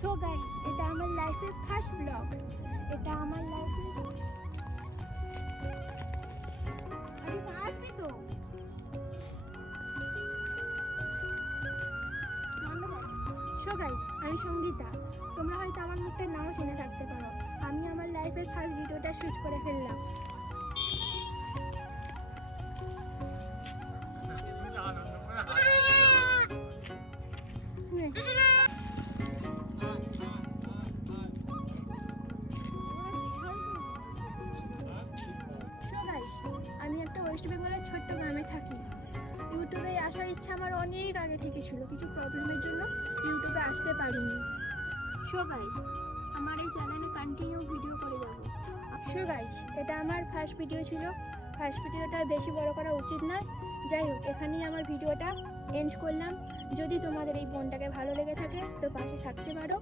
So guys, এটা আমার লাইফের ফার্স্ট ব্লগ। এটা আমার লাইফের আরে আসবি তো সো গাইস, আমি সঙ্গীতা। তোমরা হয়তো আমার মুখটা নাও শুনে থাকতে পারো। আমি আমার লাইফের ফার্স্ট ভিডিওটা শুট করে ফেললাম। আমি একটা ওয়েস্ট বেঙ্গলের ছোট্ট গ্রামে থাকি। ইউটিউবে আসার ইচ্ছা আমার অনেক আগে থেকে ছিল, কিছু প্রবলেমের জন্য ইউটিউবে আসতে পারিনি। সো গাইস, আমার এই চ্যানেলে কন্টিনিউ ভিডিও করে যাব। সো গাইস, এটা আমার ফার্স্ট ভিডিও ছিল। ফার্স্ট ভিডিওটা বেশি বড় করা উচিত নয়। যাই হোক, এখানেই আমার ভিডিওটা এন্ড করলাম। যদি তোমাদের এই বোনটাকে ভালো লেগে থাকে তো পাশে থাকতে পারো।